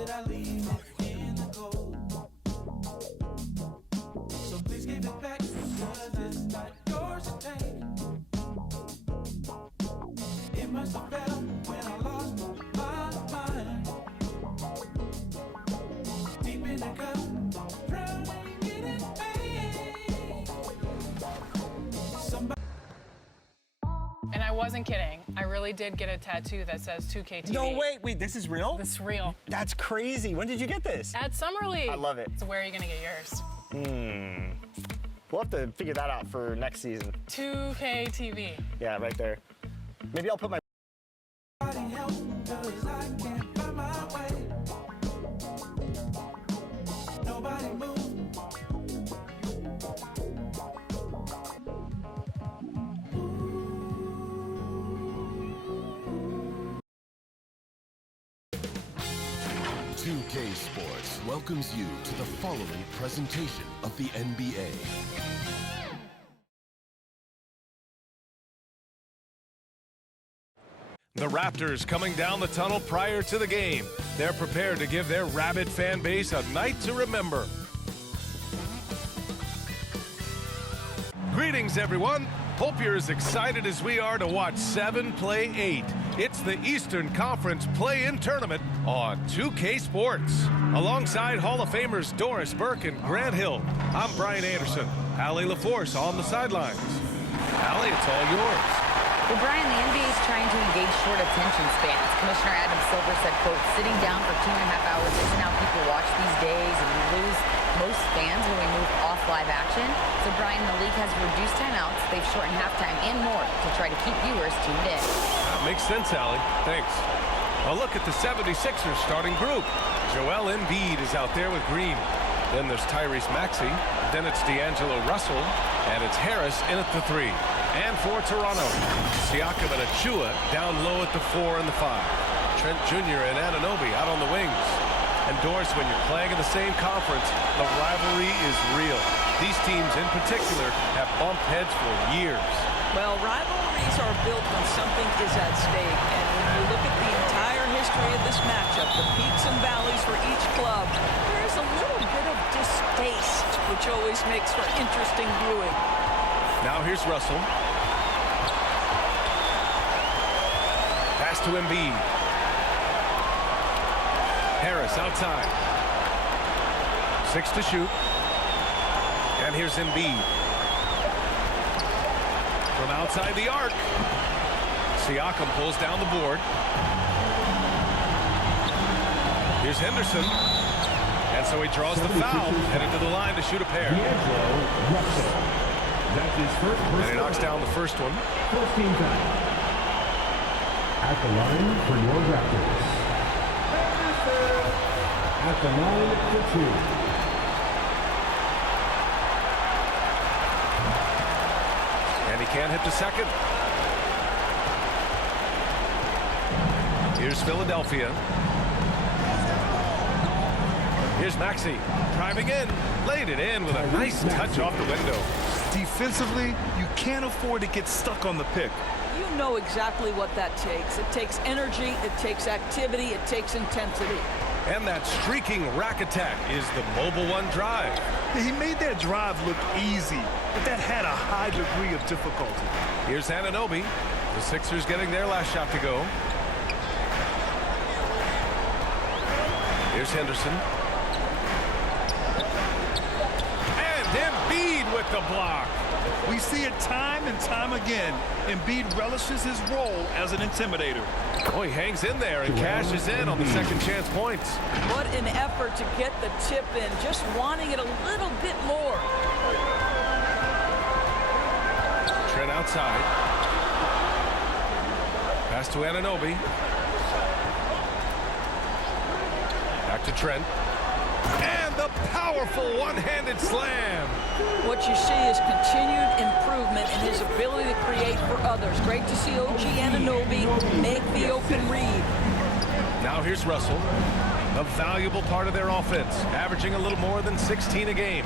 Should I leave it in the cold? So please give it back, 'cause it's not yours to take. It must have felt when I lost my mind. Deep in the cup, drowning in pain. Somebody. And I wasn't kidding. I really did get a tattoo that says 2KTV. No, wait, this is real? This is real. That's crazy. When did you get this? At Summer League. I love it. So where are you gonna get yours? We'll have to figure that out for next season. 2KTV. Yeah, right there. Maybe I'll put my... Help, 'cause I can't find my way. Nobody move. 2K Sports welcomes you to the following presentation of the NBA. The Raptors coming down the tunnel prior to the game. They're prepared to give their rabid fan base a night to remember. Greetings, everyone. Hope you're as excited as we are to watch 7 play 8. It's the Eastern Conference Play-In Tournament on 2K Sports. Alongside Hall of Famers Doris Burke and Grant Hill, I'm Brian Anderson. Allie LaForce on the sidelines. Allie, it's all yours. Well, Brian, the NBA is trying to engage short attention spans. Commissioner Adam Silver said, quote, sitting down for 2.5 hours isn't how people watch these days, and we lose most fans when we move off live action. So, Brian, the league has reduced timeouts, they've shortened halftime and more to try to keep viewers tuned in. That makes sense, Allie. Thanks. A look at the 76ers starting group. Joel Embiid is out there with Green. Then there's Tyrese Maxey. Then it's D'Angelo Russell. And it's Harris in at the 3. And for Toronto, Siakam and Achua down low at the 4 and the 5. Trent Jr. and Anunoby out on the wings. And Doris, when you're playing in the same conference, the rivalry is real. These teams in particular have bumped heads for years. Well, rivalries are built when something is at stake. And when you look at the entire history of this matchup, the peaks and valleys for each club, there's a little bit of distaste, which always makes for interesting viewing. Now here's Russell. Pass to Embiid. Harris outside. 6 to shoot. And here's Embiid. From outside the arc. Siakam pulls down the board. Here's Henderson. And so he draws the foul. Headed to the line to shoot a pair. That's his first And he knocks down the first one. First team foul. At the line for your Raptors. At the line for 2. And he can't hit the second. Here's Philadelphia. Here's Maxey. Driving in. Laid it in with a nice touch off the window. Defensively, you can't afford to get stuck on the pick. You know exactly what that takes. It takes energy, it takes activity, it takes intensity. And that streaking rack attack is the Mobile One drive. He made that drive look easy, but that had a high degree of difficulty. Here's Anunoby. The Sixers getting their last shot to go. Here's Henderson. And Embiid with the block. We see it time and time again. Embiid relishes his role as an intimidator. Oh, he hangs in there and cashes in on the second chance points. What an effort to get the tip in, just wanting it a little bit more. Trent outside. Pass to Anunoby. Back to Trent. And the powerful one-handed slam. What you see is continued improvement in his ability to create for others. Great to see OG Anunoby make the open read. Now here's Russell, a valuable part of their offense, averaging a little more than 16 a game.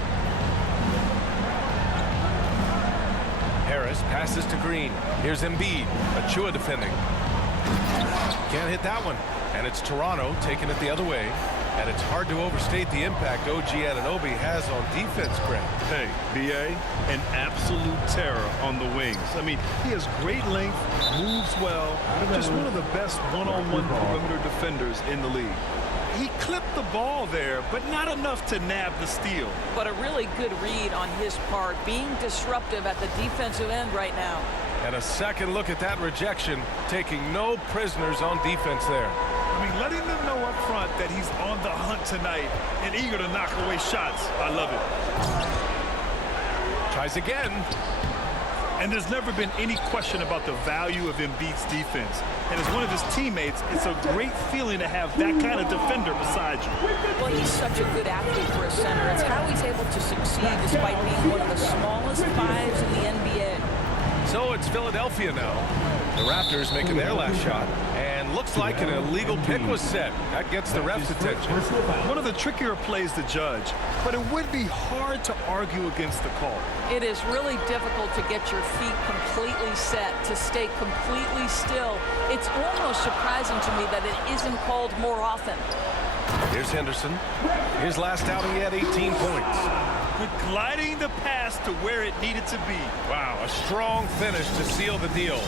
Harris passes to Green. Here's Embiid, Achua defending. Can't hit that one. And it's Toronto taking it the other way. And it's hard to overstate the impact OG Anunoby has on defense, Grant. Hey, B.A., an absolute terror on the wings. I mean, he has great length, moves well, just one of the best one-on-one perimeter defenders in the league. He clipped the ball there, but not enough to nab the steal. But a really good read on his part, being disruptive at the defensive end right now. And a second look at that rejection, taking no prisoners on defense there. I mean, letting them know up front that he's on the hunt tonight and eager to knock away shots. I love it. Tries again. And there's never been any question about the value of Embiid's defense. And as one of his teammates, it's a great feeling to have that kind of defender beside you. Well, he's such a good athlete for a center. It's how he's able to succeed despite being one of the smallest fives in the NBA. So it's Philadelphia now. The Raptors making their last shot. And looks like an illegal pick was set. That gets the ref's attention. One of the trickier plays to judge, but it would be hard to argue against the call. It is really difficult to get your feet completely set, to stay completely still. It's almost surprising to me that it isn't called more often. Here's Henderson. His last outing, he had 18 points. But gliding the pass to where it needed to be. Wow, a strong finish to seal the deal.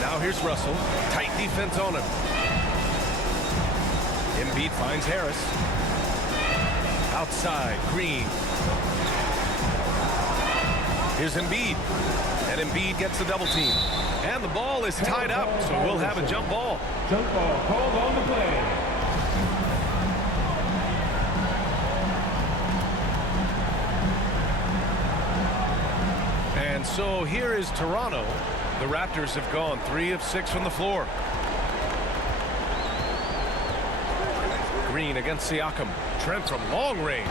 Now here's Russell. Tight defense on him. Embiid finds Harris. Outside, Green. Here's Embiid. And Embiid gets the double team. And the ball is tied up, so we'll have a jump ball. Jump ball called on the play. And so here is Toronto. The Raptors have gone 3 of 6 from the floor. Green against Siakam. Trent from long range.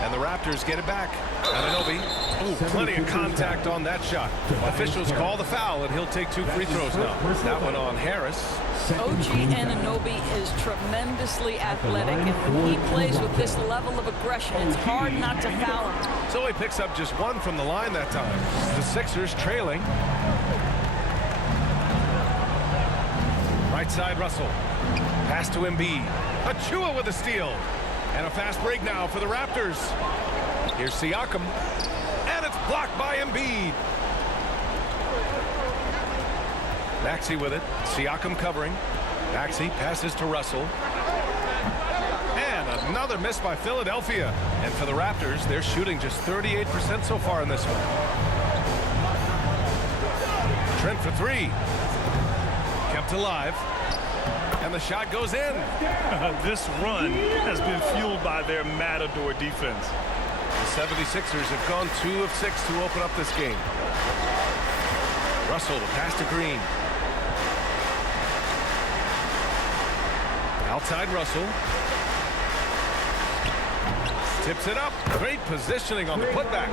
And the Raptors get it back. Anunoby. Ooh, plenty of contact on that shot. Officials call the foul, and he'll take 2 free throws now. That one on Harris. OG Anunoby is tremendously athletic, and when he plays with this level of aggression, it's hard not to foul him. So he picks up just 1 from the line that time. The Sixers trailing. Right side, Russell. Pass to Embiid. Achua with a steal. And a fast break now for the Raptors. Here's Siakam. And it's blocked by Embiid. Maxey with it. Siakam covering. Maxey passes to Russell. And another miss by Philadelphia. And for the Raptors, they're shooting just 38% so far in this one. Trent for 3. Kept alive. And the shot goes in. This run has been fueled by their Matador defense. The 76ers have gone 2 of 6 to open up this game. Russell, the pass to Green. Outside Russell. Tips it up. Great positioning on the putback.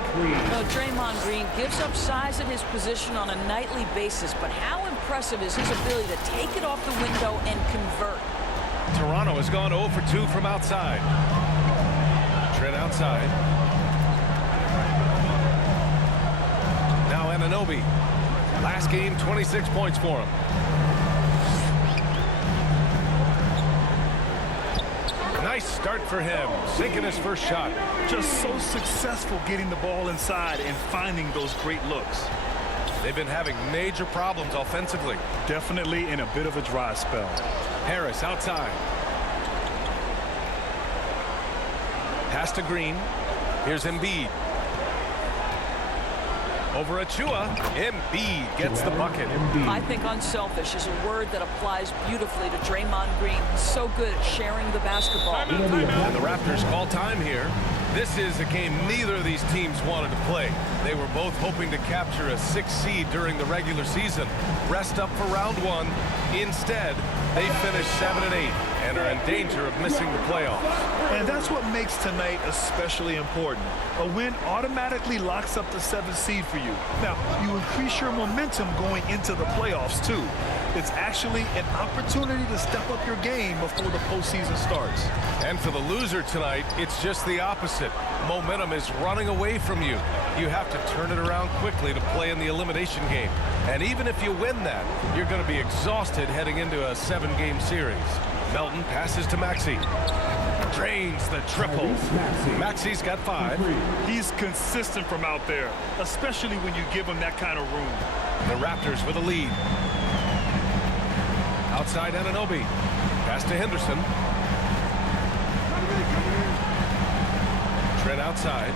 Draymond Green gives up size at his position on a nightly basis, but how impressive is his ability to take it off the window and convert? Toronto has gone 0 for 2 from outside. Trent outside. Now Anunoby. Last game, 26 points for him. Nice start for him, sinking his first shot. Just so successful getting the ball inside and finding those great looks. They've been having major problems offensively. Definitely in a bit of a dry spell. Harris outside. Pass to Green. Here's Embiid. Over Achua. Embiid gets the bucket. I think unselfish is a word that applies beautifully to Draymond Green. He's so good at sharing the basketball. And the Raptors call time here. This is a game neither of these teams wanted to play. They were both hoping to capture a 6th seed during the regular season. Rest up for round 1. Instead, they finished 7 and 8 and are in danger of missing the playoffs. And that's what makes tonight especially important. A win automatically locks up the 7th seed for you. Now, you increase your momentum going into the playoffs, too. It's actually an opportunity to step up your game before the postseason starts. And for the loser tonight, it's just the opposite. Momentum is running away from you. You have to turn it around quickly to play in the elimination game. And even if you win that, you're going to be exhausted heading into a 7-game series. Melton passes to Maxey. Drains the triple. Maxey's got 5. He's consistent from out there, especially when you give him that kind of room. The Raptors with a lead. Outside Anunoby. Pass to Henderson. Trent outside.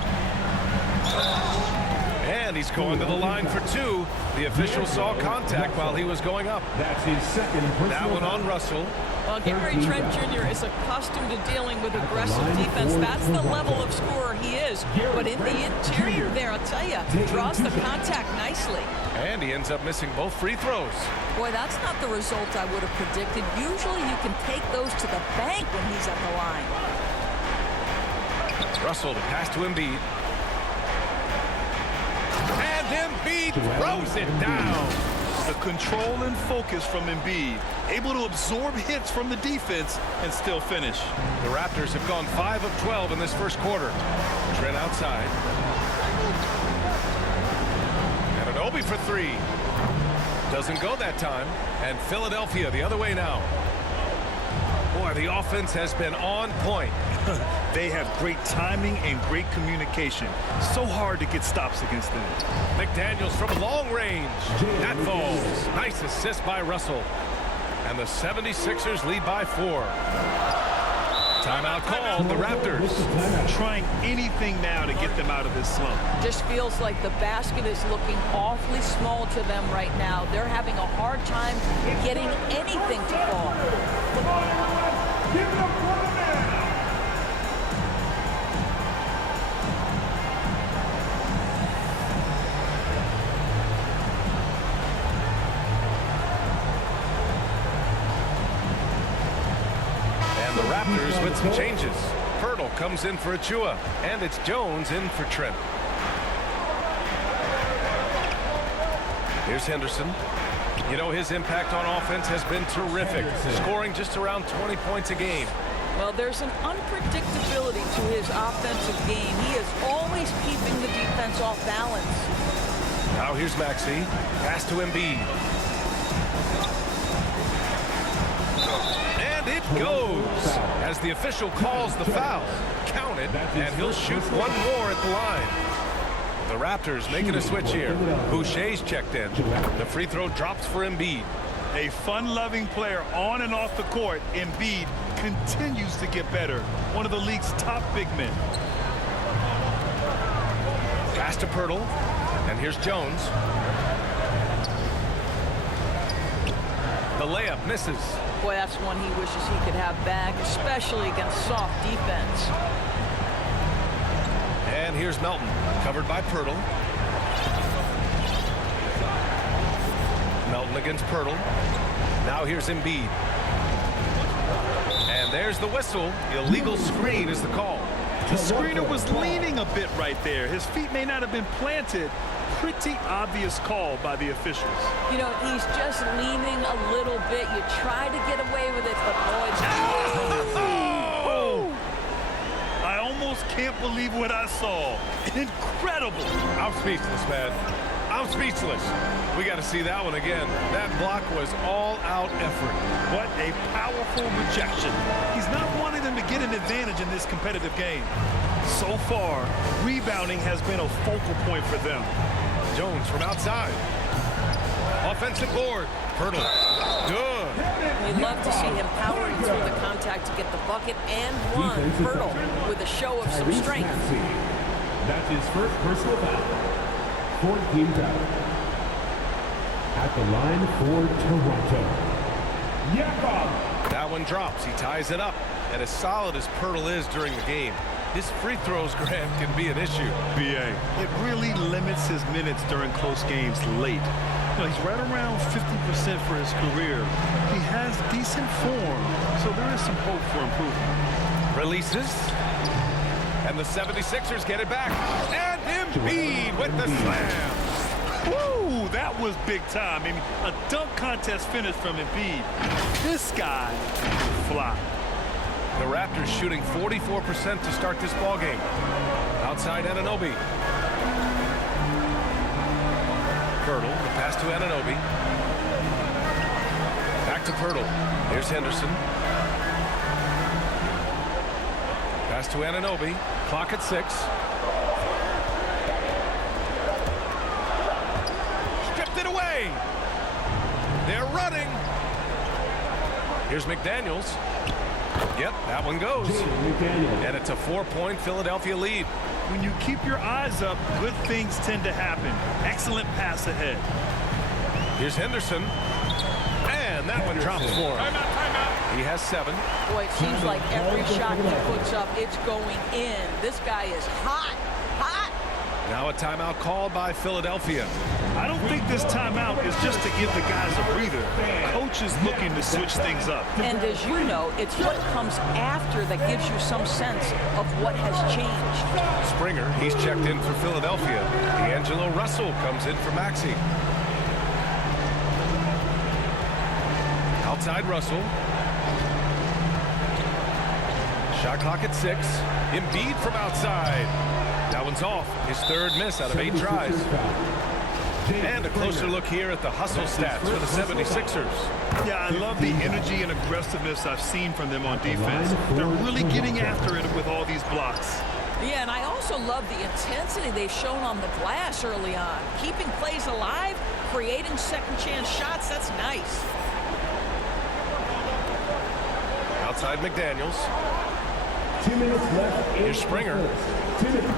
And he's going to the line for 2. The official saw contact while he was going up. That's his second personal That one on Russell. Well, Gary Trent Jr. is accustomed to dealing with aggressive defense. That's the level of scorer he is. But in the interior there, I'll tell you, draws the contact nicely. And he ends up missing both free throws. Boy, that's not the result I would have predicted. Usually you can take those to the bank when he's at the line. Russell to pass to Embiid. And Embiid throws it down. The control and focus from Embiid, able to absorb hits from the defense and still finish. The Raptors have gone 5 of 12 in this first quarter. Trent outside. Anunoby for 3. Doesn't go that time. And Philadelphia the other way now. Boy, the offense has been on point. They have great timing and great communication. So hard to get stops against them. McDaniels from long range. That falls. Nice assist by Russell. And the 76ers lead by 4. Timeout called. The Raptors trying anything now to get them out of this slump. Just feels like the basket is looking awfully small to them right now. They're having a hard time getting anything to fall. Give it up for the man. and the Raptors with some changes. Pirtle comes in for Achua, and it's Jones in for Trent. Here's Henderson. You know, his impact on offense has been terrific, scoring just around 20 points a game. Well, there's an unpredictability to his offensive game. He is always keeping the defense off balance. Now here's Maxey. Pass to Embiid. And it goes as the official calls the foul. Counted, and he'll shoot one more at the line. The Raptors making a switch here. Boucher's checked in. The free throw drops for Embiid. A fun-loving player on and off the court, Embiid continues to get better. One of the league's top big men. Pass to Pirtle. And here's Jones. The layup misses. Boy, that's one he wishes he could have back, especially against soft defense. And here's Melton, covered by Pirtle. Melton against Pirtle. Now here's Embiid. And there's the whistle. Illegal screen is the call. The screener was leaning a bit right there. His feet may not have been planted. Pretty obvious call by the officials. You know, he's just leaning a little bit. You try to get away with it, but boy, Oh! I almost can't believe what I saw. Incredible. I'm speechless, man. I'm speechless. We got to see that one again. That block was all-out effort. What a powerful rejection. He's not wanting them to get an advantage in this competitive game. So far, rebounding has been a focal point for them. Jones from outside. Offensive board. Pirtle. Good. we love to see him powering through the contact to get the bucket and one. Pirtle with a show of some strength. That's his first personal foul. 14 foul. At the line for Toronto, Yakov. That one drops. He ties it up. And as solid as Pirtle is during the game, his free throws, Graham, can be an issue. BA. It really limits his minutes during close games late. Well, he's right around 50% for his career. He has decent form, so there is some hope for improvement. Releases. And the 76ers get it back. And Embiid with the slam. Woo, that was big time. I mean, a dunk contest finish from Embiid. This guy can fly. The Raptors shooting 44% to start this ball game. Outside Anunoby. Pirtle, the pass to Anunoby. Back to Pirtle. Here's Henderson. Pass to Anunoby. Clock at 6. Stripped it away. They're running. Here's McDaniels. Yep, that one goes. And it's a 4-point Philadelphia lead. When you keep your eyes up, good things tend to happen. Excellent pass ahead. Here's Henderson. And that one drops for him. Timeout. He has 7. Boy, it seems like every shot he puts up, it's going in. This guy is hot, hot. Now a timeout called by Philadelphia. I don't think this timeout is just to give the guys a breather. Coach is looking to switch things up. And as you know, it's what comes after that gives you some sense of what has changed. Springer, he's checked in for Philadelphia. D'Angelo Russell comes in for Maxey. Outside Russell. Shot clock at 6. Embiid from outside. That one's off. His 3rd miss out of 8 tries. And a closer look here at the hustle stats for the 76ers. Yeah, I love the energy and aggressiveness I've seen from them on defense. They're really getting after it with all these blocks. Yeah, and I also love the intensity they've shown on the glass early on. Keeping plays alive, creating second chance shots, that's nice. Outside McDaniels. 2 minutes left. Here's Springer. 2 minutes.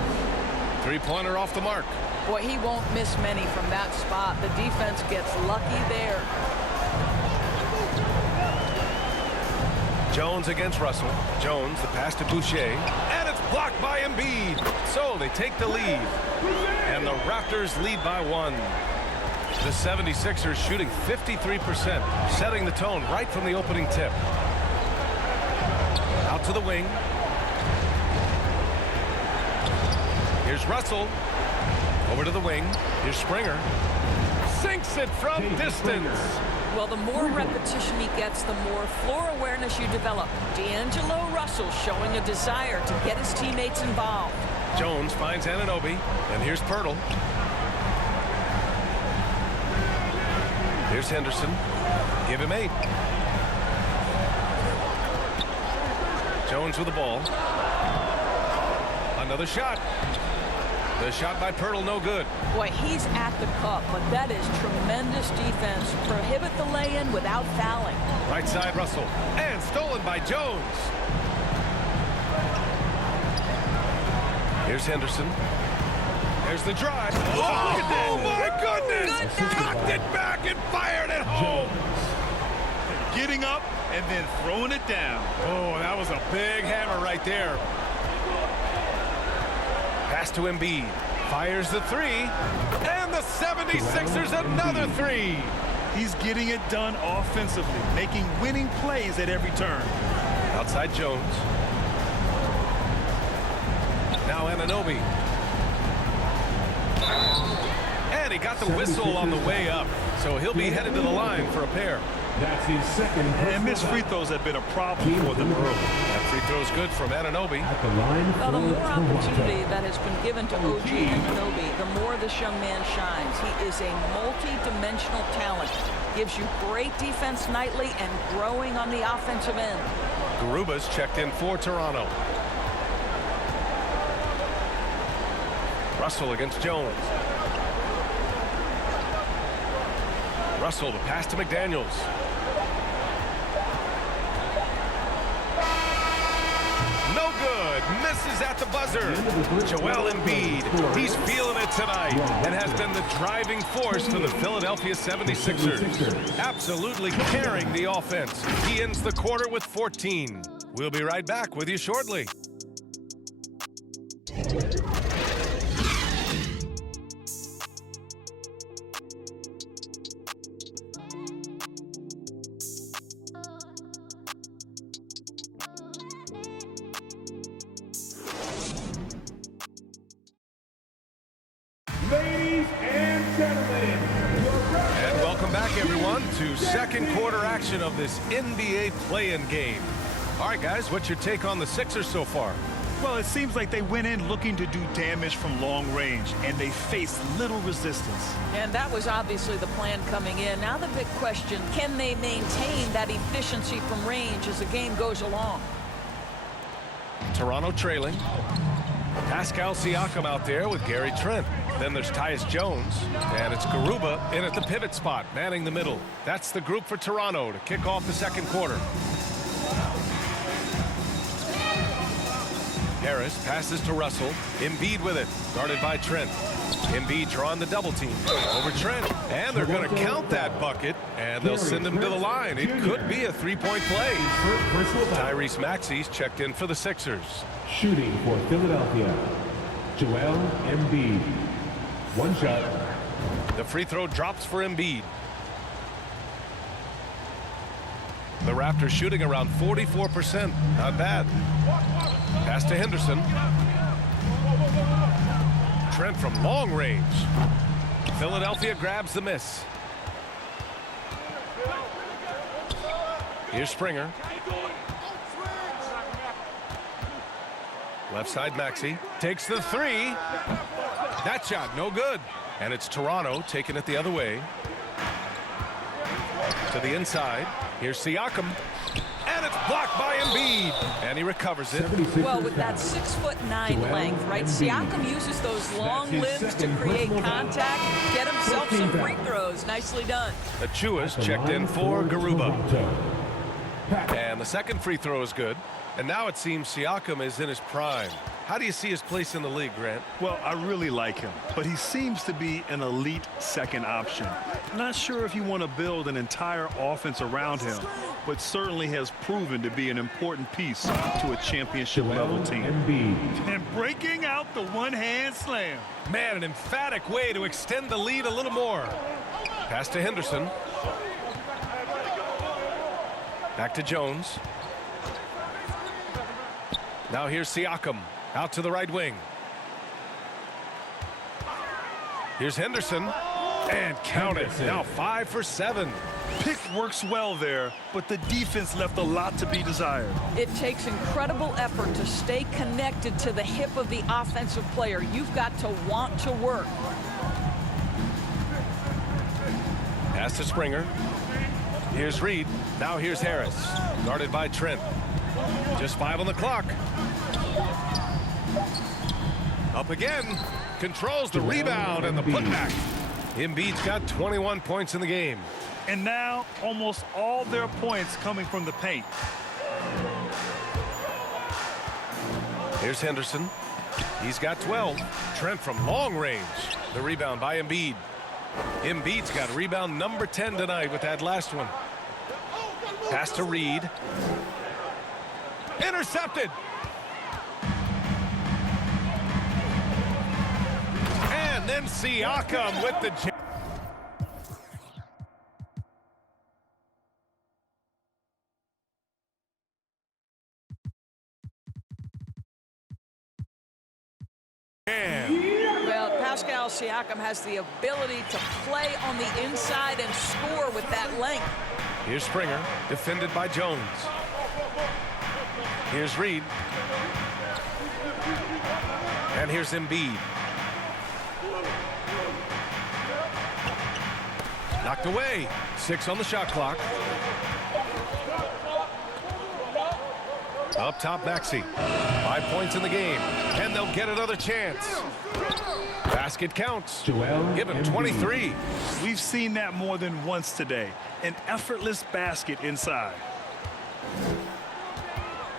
3-pointer off the mark. Boy, he won't miss many from that spot. The defense gets lucky there. Jones against Russell. Jones, the pass to Boucher. And it's blocked by Embiid. So they take the lead. And the Raptors lead by 1. The 76ers shooting 53%, setting the tone right from the opening tip. Out to the wing. Here's Russell. Over to the wing. Here's Springer. Sinks it from distance. Well, the more repetition he gets, the more floor awareness you develop. D'Angelo Russell showing a desire to get his teammates involved. Jones finds Anunoby. And here's Pirtle. Here's Henderson. Give him 8. Jones with the ball. Another shot. The shot by Pirtle, no good. Boy, he's at the cup, but that is tremendous defense. Prohibit the lay-in without fouling. Right side, Russell. And stolen by Jones. Here's Henderson. There's the drive. Oh my goodness! Cocked it back and fired it home. Getting up and then throwing it down. Oh, that was a big hammer right there. Pass to Embiid. Fires the 3. And the 76ers another 3. He's getting it done offensively, making winning plays at every turn. Outside Jones. Now Anunoby. And he got the whistle on the way up. So he'll be headed to the line for a pair. That's his second. And missed free throws have been a problem for them early. That free throw's good from Anunoby. At the line Well, the for more opportunity Toronto. that has been given to OG Anunoby, the more this young man shines. He is a multi-dimensional talent. Gives you great defense nightly and growing on the offensive end. Garuba's checked in for Toronto. Russell against Jones. Russell, the pass to McDaniels. No good. Misses at the buzzer. Joel Embiid. He's feeling it tonight and has been the driving force for the Philadelphia 76ers. Absolutely carrying the offense. He ends the quarter with 14. We'll be right back with you shortly. everyone, to second quarter action of this NBA play-in game. All right, guys, what's your take on the Sixers so far? Well, it seems like they went in looking to do damage from long range, and they faced little resistance. And that was obviously the plan coming in. Now the big question, can they maintain that efficiency from range as the game goes along? Toronto trailing. Pascal Siakam out there with Gary Trent. Then there's Tyus Jones, and it's Garuba in at the pivot spot, manning the middle. That's the group for Toronto to kick off the second quarter. Harris passes to Russell. Embiid with it, guarded by Trent. Embiid drawing the double team over Trent, and they're going to count that bucket, and they'll send him to the line. It could be a three-point play. Tyrese Maxey's checked in for the Sixers. Shooting for Philadelphia, Joel Embiid. One shot. The free throw drops for Embiid. The Raptors shooting around 44%. Not bad. Pass to Henderson. Trent from long range. Philadelphia grabs the miss. Here's Springer. Left side Maxey takes the three. That shot no good. And it's Toronto taking it the other way. To the inside. Here's Siakam. And it's blocked by Embiid. And he recovers it. Well, with that 6'9" length, right? Siakam uses those long limbs to create contact, get himself some free throws. Nicely done. Achua's checked in for Garuba. And the second free throw is good. And now it seems Siakam is in his prime. How do you see his place in the league, Grant? Well, I really like him, but he seems to be an elite second option. Not sure if you want to build an entire offense around him, but certainly has proven to be an important piece to a championship-level team. And breaking out the one-hand slam. Man, an emphatic way to extend the lead a little more. Pass to Henderson. Back to Jones. Now here's Siakam. Out to the right wing. Here's Henderson. And count it. Now 5 for 7. Pick works well there, but the defense left a lot to be desired. It takes incredible effort to stay connected to the hip of the offensive player. You've got to want to work. Pass to Springer. Here's Reed. Now here's Harris. Guarded by Trent. Just 5 on the clock. Up again. Controls the rebound and the putback. Embiid's got 21 points in the game. And now almost all their points coming from the paint. Here's Henderson. He's got 12. Trent from long range. The rebound by Embiid. Embiid's got rebound number 10 tonight with that last one. Pass to Reed. Intercepted. And then Siakam with the jam. Well, Pascal Siakam has the ability to play on the inside and score with that length. Here's Springer, defended by Jones. Here's Reed. And here's Embiid. Knocked away. 6 on the shot clock. Up top, Maxey. 5 points in the game. And they'll get another chance. Basket counts. Give him 23. We've seen that more than once today. An effortless basket inside.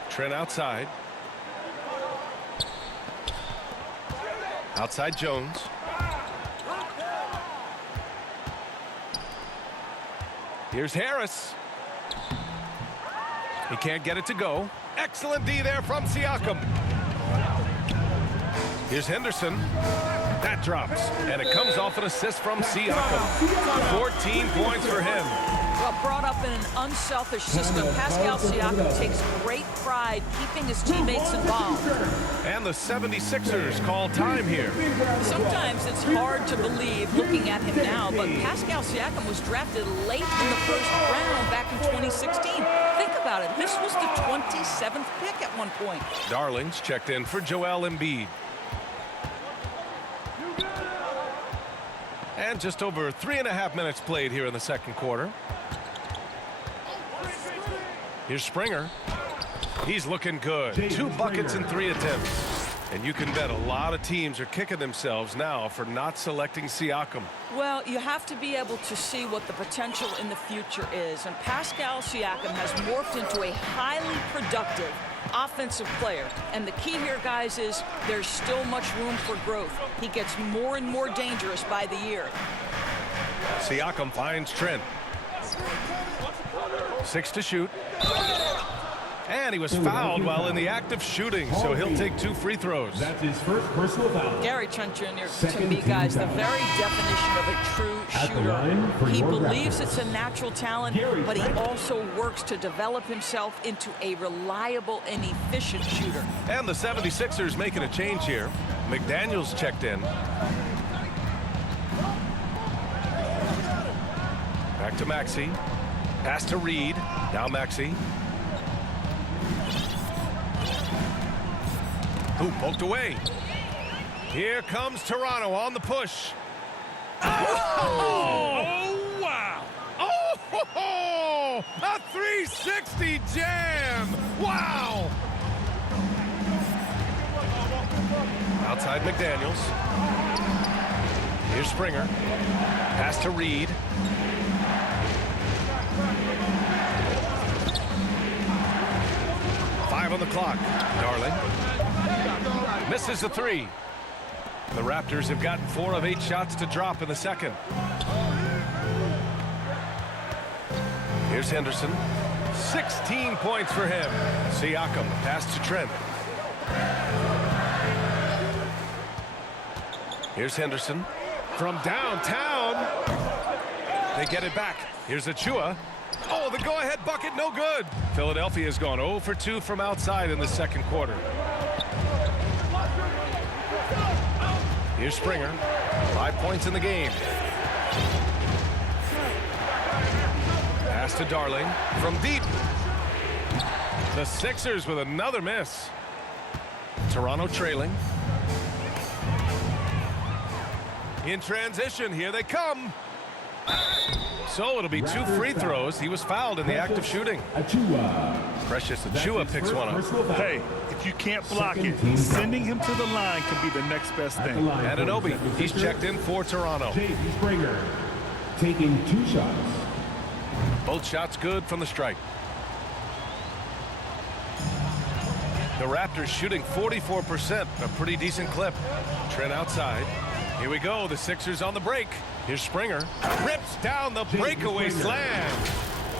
Trent outside. Outside Jones. Here's Harris. He can't get it to go. Excellent D there from Siakam. Here's Henderson. That drops. And it comes off an assist from Siakam. 14 points for him. Well, brought up in an unselfish system, Pascal Siakam takes great pride keeping his teammates involved. And the 76ers call time here. Sometimes it's hard to believe looking at him now, but Pascal Siakam was drafted late in the first round back in 2016. Think about it. This was the 27th pick at one point. Darlings checked in for Joel Embiid. And just over 3.5 minutes played here in the second quarter. Here's Springer. He's looking good. 2 buckets in 3 attempts. And you can bet a lot of teams are kicking themselves now for not selecting Siakam. Well, you have to be able to see what the potential in the future is. And Pascal Siakam has morphed into a highly productive offensive player. And the key here, guys, is there's still much room for growth. He gets more and more dangerous by the year. Siakam finds Trent. 6 to shoot. And he was fouled while in the act of shooting, so he'll take 2 free throws. That's his first personal foul. Gary Trent Jr., to me, guys, the very definition of a true shooter. He believes it's a natural talent, but he also works to develop himself into a reliable and efficient shooter. And the 76ers making a change here. McDaniels checked in. Back to Maxey. Pass to Reed. Now Maxey. Ooh, poked away. Here comes Toronto on the push. Oh, wow. Oh, a 360 jam. Wow. Outside McDaniels. Here's Springer. Pass to Reed. On the clock. Darling misses the 3. The Raptors have gotten 4 of 8 shots to drop in the second. Here's Henderson. 16 points for him. Siakam pass to Trent. Here's Henderson from downtown. They get it back. Here's Achua. Oh, the go-ahead bucket, no good. Philadelphia has gone 0 for 2 from outside in the second quarter. Here's Springer. 5 points in the game. Pass to Darling from deep. The Sixers with another miss. Toronto trailing. In transition, here they come. So it'll be 2 free throws. He was fouled in the act of shooting. Precious Achua picks one up. Hey, if you can't block it, sending him to the line can be the next best thing. Anunoby, he's checked in for Toronto. J.D. Springer taking 2 shots. Both shots good from the stripe. The Raptors shooting 44%, a pretty decent clip. Trent outside. Here we go, the Sixers on the break. Here's Springer. Rips down the breakaway slam.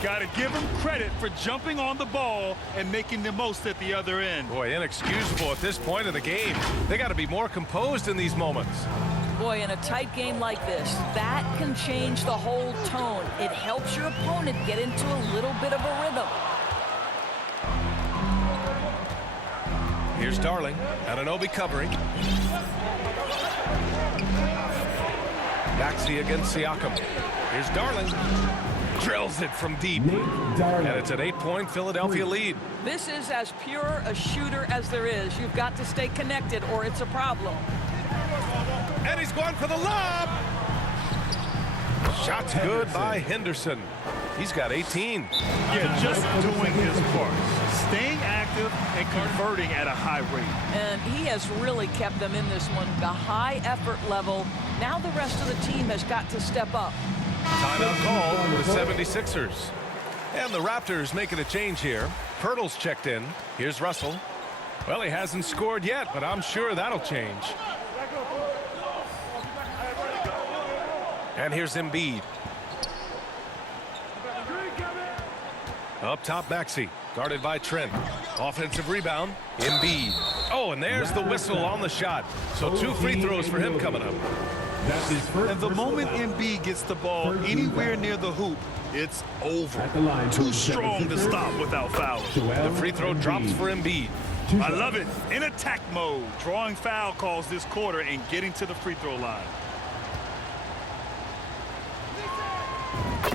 Got to give him credit for jumping on the ball and making the most at the other end. Boy, inexcusable at this point of the game. They got to be more composed in these moments. Boy, in a tight game like this, that can change the whole tone. It helps your opponent get into a little bit of a rhythm. Here's Darling. Anunoby covering. Maxey against Siakam. Here's Darling. Drills it from deep. And it's an 8-point Philadelphia lead. This is as pure a shooter as there is. You've got to stay connected or it's a problem. And he's going for the lob. Shot's good by Henderson. He's got 18. Yeah, just doing his part. Staying active and converting at a high rate. And he has really kept them in this one. The high effort level. Now the rest of the team has got to step up. Timeout call for the 76ers. And the Raptors making a change here. Pirtle's checked in. Here's Russell. Well, he hasn't scored yet, but I'm sure that'll change. And here's Embiid. Up top, Maxey. Guarded by Trent. Offensive rebound. Embiid. Oh, and there's the whistle on the shot. So 2 free throws for him coming up. That's his first And the personal moment foul. Embiid gets the ball Third team anywhere foul. near the hoop, it's over. At the line for Too the strong to 76ers, stop without fouling. Joel The free throw drops Embiid. for Embiid. Two I shots. love it. In attack mode, drawing foul calls this quarter and getting to the free throw line.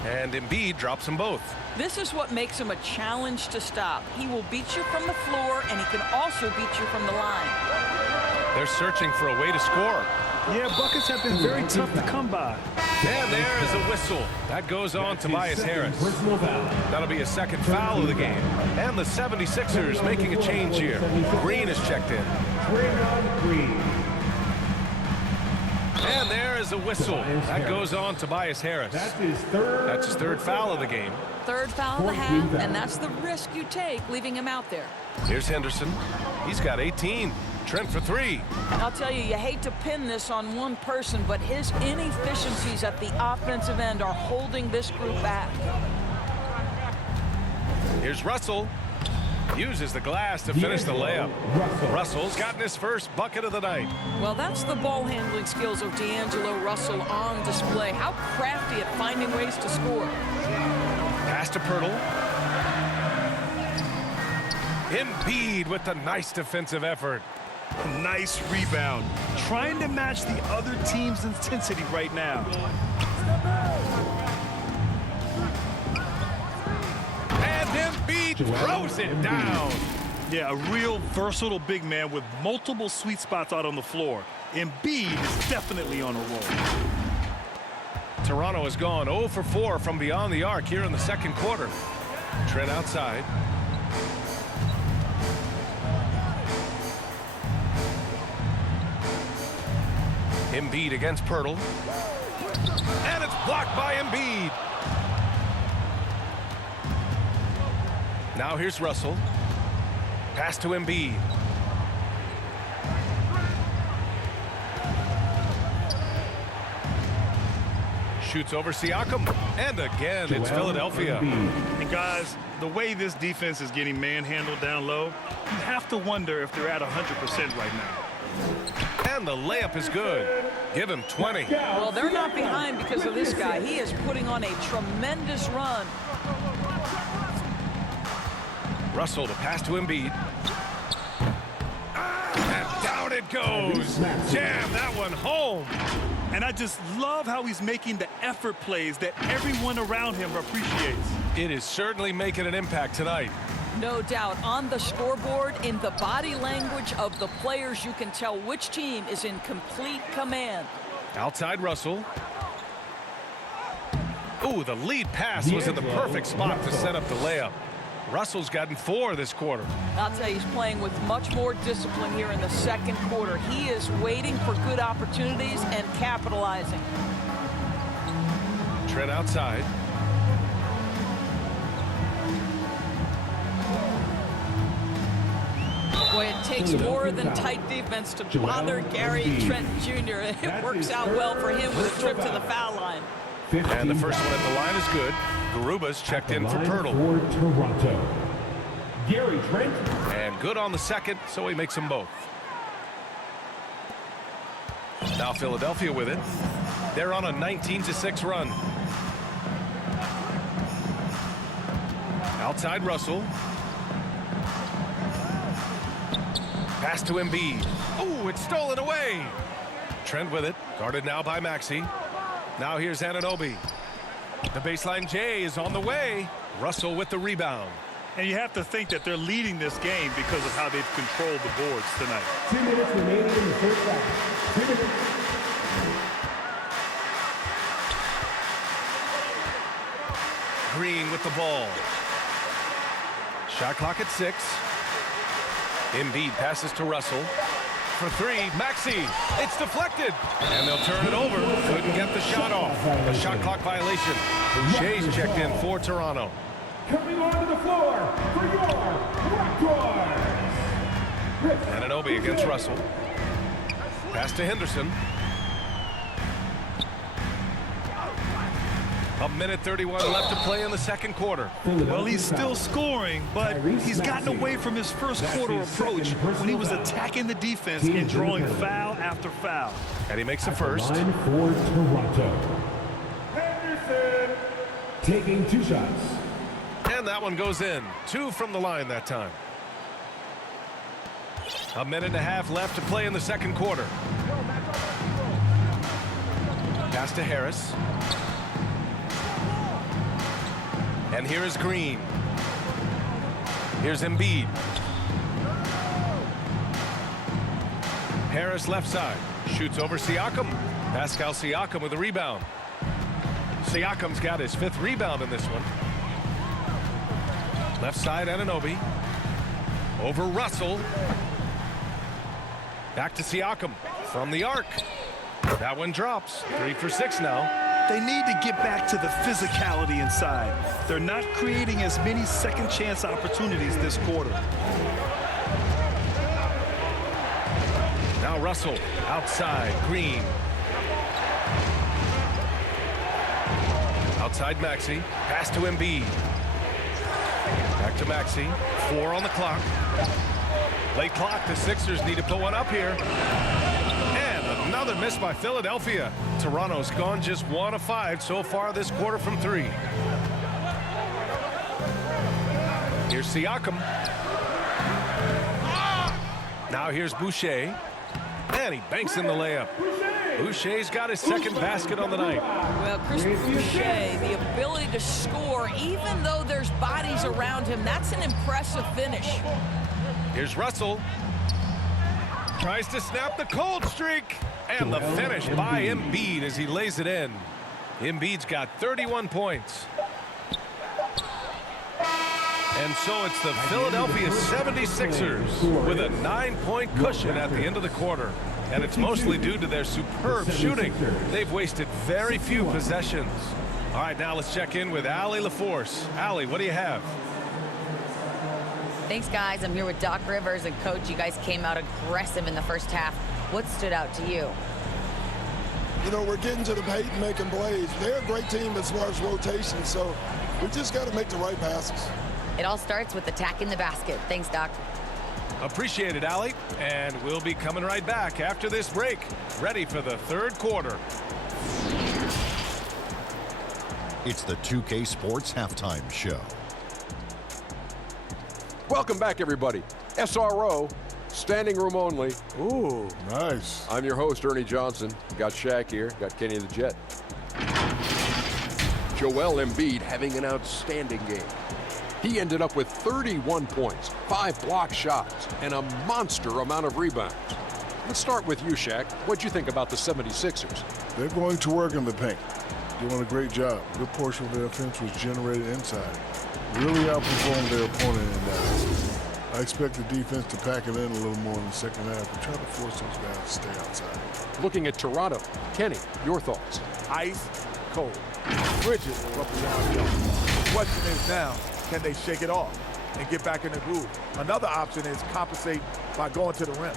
And Embiid drops them both. This is what makes him a challenge to stop. He will beat you from the floor, and he can also beat you from the line. They're searching for a way to score. Yeah, buckets have been very tough to come by. And there is a whistle. That goes on That's his Tobias second Harris. Personal foul. That'll be a second foul of the game. And the 76ers making a change here. Green is checked in. Draymond Green. And there is a whistle. That goes on Tobias Harris. That's his third foul of the game. Third foul of the half, and that's the risk you take leaving him out there. Here's Henderson. He's got 18. Trent for three. I'll tell you, you hate to pin this on one person, but his inefficiencies at the offensive end are holding this group back. Here's Russell. Uses the glass to finish the layup. Russell's gotten his first bucket of the night. Well, that's the ball handling skills of D'Angelo Russell on display. How crafty at finding ways to score. Pass to Pirtle. Embiid with the nice defensive effort. Nice rebound. Trying to match the other team's intensity right now. And Embiid throws it down. Yeah, a real versatile big man with multiple sweet spots out on the floor. Embiid is definitely on a roll. Toronto has gone 0 for 4 from beyond the arc here in the second quarter. Trent outside. Embiid against Pirtle. And it's blocked by Embiid. Now here's Russell. Pass to Embiid. Shoots over Siakam. And again, it's Philadelphia. And guys, the way this defense is getting manhandled down low, you have to wonder if they're at 100% right now. And the layup is good. Give him 20. Well, they're not behind because of this guy. He is putting on a tremendous run. Russell to pass to Embiid. And down it goes. Jam that one home. And I just love how he's making the effort plays that everyone around him appreciates. It is certainly making an impact tonight. No doubt. On the scoreboard, in the body language of the players, you can tell which team is in complete command. Outside Russell. Ooh, the lead pass was in the perfect spot to set up the layup. Russell's gotten 4 this quarter. I'll tell you, he's playing with much more discipline here in the second quarter. He is waiting for good opportunities and capitalizing. Trent outside. Boy, it takes more than tight defense to bother Gary Trent Jr. It works out well for him with a trip to the foul line. And the first one at the line is good. Garuba's checked in for Pirtle. For Toronto, Gary Trent. And good on the second, so he makes them both. Now Philadelphia with it. They're on a 19-6 run. Outside Russell. Pass to Embiid. Oh, it's stolen away. Trent with it. Guarded now by Maxey. Now here's Anunoby. The baseline J is on the way. Russell with the rebound. And you have to think that they're leading this game because of how they've controlled the boards tonight. 2 minutes remaining in the first half. 2 minutes. Green with the ball. Shot clock at 6. Embiid passes to Russell. For 3, Maxey. It's deflected. And they'll turn it over. Couldn't get the shot off. A shot clock violation. Boucher's checked in for Toronto. Coming onto the floor for your Raptors. Anunoby against Russell. Pass to Henderson. A minute 31 left to play in the second quarter. Well, he's still scoring, but he's gotten away from his first quarter approach when he was attacking the defense and drawing foul after foul. And he makes a At first. the line for Toronto. Henderson taking 2 shots. And that one goes in. 2 from the line that time. A minute and a half left to play in the second quarter. Pass to Harris. And here is Green. Here's Embiid. Harris left side. Shoots over Siakam. Pascal Siakam with a rebound. Siakam's got his 5th rebound in this one. Left side, Anunoby. Over Russell. Back to Siakam from the arc. That one drops. 3 for 6 now. They need to get back to the physicality inside. They're not creating as many second chance opportunities this quarter. Now Russell outside. Green. Outside Maxey. Pass to Embiid. Back to Maxey. 4 on the clock. Late clock. The Sixers need to put one up here. And another miss by Philadelphia. Toronto's gone just 1 of 5 so far this quarter from 3. Here's Siakam. Now here's Boucher. And he banks in the layup. Boucher's got his 2nd basket on the night. Well, Chris Boucher, the ability to score even though there's bodies around him, that's an impressive finish. Here's Russell. Tries to snap the cold streak. And the finish by Embiid as he lays it in. Embiid's got 31 points. And so it's the Philadelphia 76ers with a 9-point cushion at the end of the quarter. And it's mostly due to their superb shooting. They've wasted very few possessions. All right, now let's check in with Allie LaForce. Allie, what do you have? Thanks, guys. I'm here with Doc Rivers and Coach. You guys came out aggressive in the first half. What stood out to you? You know, we're getting to the paint and making plays. They're a great team as far as rotation, so we just got to make the right passes. It all starts with attacking the basket. Thanks, Doc. Appreciate it, Allie. And we'll be coming right back after this break. Ready for the 3rd quarter. It's the 2K Sports Halftime Show. Welcome back, everybody. SRO, standing room only. Ooh, nice. I'm your host, Ernie Johnson. Got Shaq here, got Kenny the Jet. Joel Embiid having an outstanding game. He ended up with 31 points, 5 block shots, and a monster amount of rebounds. Let's start with you, Shaq. What'd you think about the 76ers? They're going to work in the paint. Doing a great job. A good portion of their offense was generated inside. Really outperformed their opponent in that. I expect the defense to pack it in a little more in the second half and try to force those guys to stay outside. Looking at Toronto, Kenny, your thoughts? Ice cold. Bridges from beyond jump. The question is now, can they shake it off and get back in the groove? Another option is compensate by going to the rim.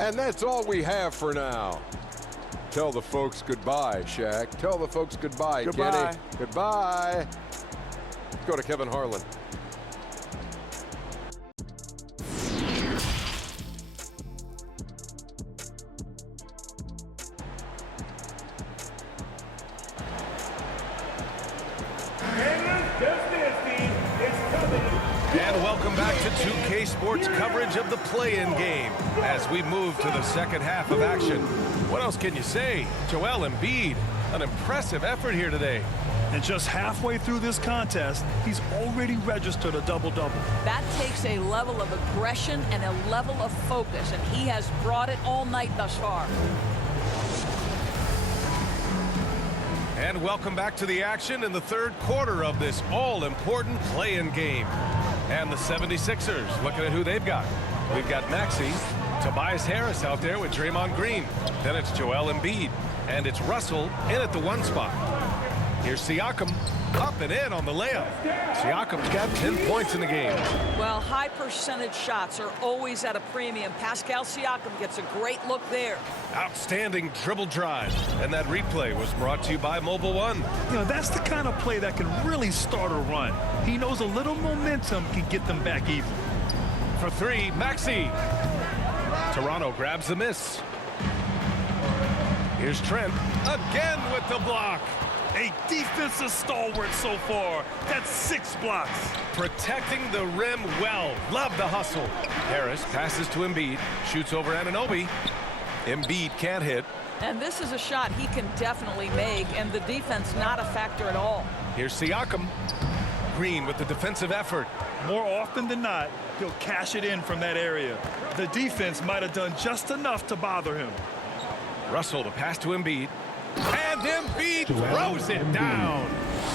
And that's all we have for now. Tell the folks goodbye, Shaq. Tell the folks goodbye, Goodbye. Kenny. Goodbye. Let's go to Kevin Harlan. And welcome back to 2K Sports coverage of the play-in game as we move to the second half of action. What else can you say? Joel Embiid, an impressive effort here today. And just halfway through this contest, he's already registered a double-double. That takes a level of aggression and a level of focus, and he has brought it all night thus far. And welcome back to the action in the 3rd quarter of this all-important play-in game. And the 76ers, looking at who they've got. We've got Maxey, Tobias Harris out there with Draymond Green. Then it's Joel Embiid, and it's Russell in at the 1 spot. Here's Siakam, up and in on the layup. Siakam's got 10 points in the game. Well, high percentage shots are always at a premium. Pascal Siakam gets a great look there. Outstanding dribble drive. And that replay was brought to you by Mobile One. You know, that's the kind of play that can really start a run. He knows a little momentum can get them back even. For three, Maxey. Toronto grabs the miss. Here's Trent again with the block. A defensive stalwart so far. That's 6 blocks. Protecting the rim well. Love the hustle. Harris passes to Embiid. Shoots over Anunoby. Embiid can't hit. And this is a shot he can definitely make, and the defense not a factor at all. Here's Siakam. Green with the defensive effort. More often than not, he'll cash it in from that area. The defense might have done just enough to bother him. Russell to pass to Embiid. And Embiid throws it down.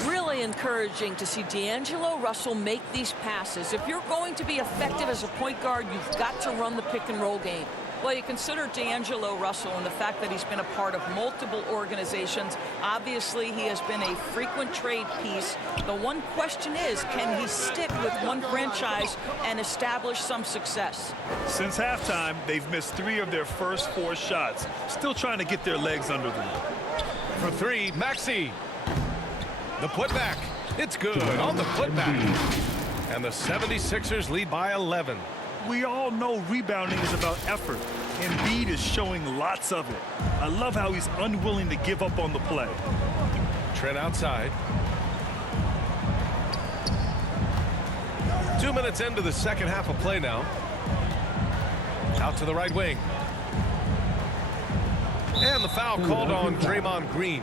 Really encouraging to see D'Angelo Russell make these passes. If you're going to be effective as a point guard, you've got to run the pick and roll game. Well, you consider D'Angelo Russell and the fact that he's been a part of multiple organizations. Obviously, he has been a frequent trade piece. The one question is, can he stick with one franchise and establish some success? Since halftime, they've missed 3 of their first 4 shots. Still trying to get their legs under them. For three, Maxey. The putback. It's good on the putback. And the 76ers lead by 11. We all know rebounding is about effort. Embiid is showing lots of it. I love how he's unwilling to give up on the play. Trent outside. 2 minutes into the second half of play now. Out to the right wing. And the foul called on Draymond Green.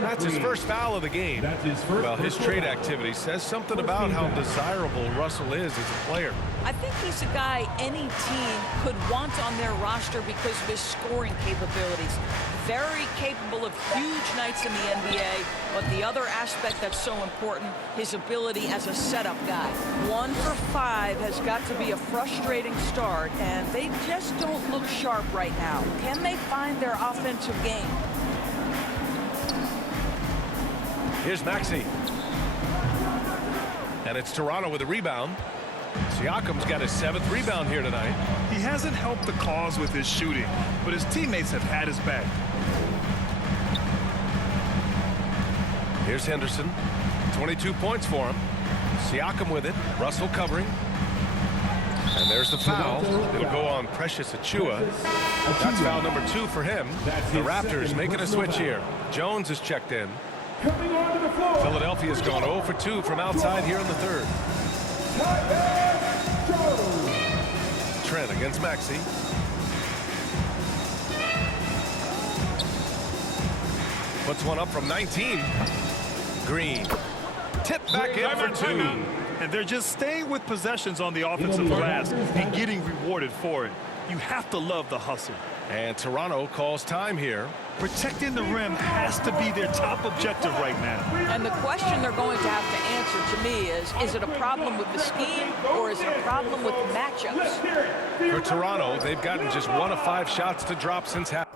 That's his first foul of the game. Well, his trade activity says something about how desirable Russell is as a player. I think he's a guy any team could want on their roster because of his scoring capabilities. Very capable of huge nights in the NBA, but the other aspect that's so important, his ability as a setup guy. 1 for 5 has got to be a frustrating start, and they just don't look sharp right now. Can they find their offensive game? Here's Maxey. And it's Toronto with a rebound. Siakam's got his 7th rebound here tonight. He hasn't helped the cause with his shooting, but his teammates have had his back. Here's Henderson. 22 points for him. Siakam with it. Russell covering. And there's the foul. It'll go on Precious Achiuwa. That's foul number 2 for him. The Raptors making a switch here. Jones is checked in. Philadelphia's gone 0 for 2 from outside here in the third. Trent against Maxey. Puts one up from 19. Green. Tip back in for 2. And they're just staying with possessions on the offensive glass and getting rewarded for it. You have to love the hustle. And Toronto calls time here. Protecting the rim has to be their top objective right now. And the question they're going to have to answer to me is it a problem with the scheme or is it a problem with matchups? For Toronto, they've gotten just 1 of 5 shots to drop since half.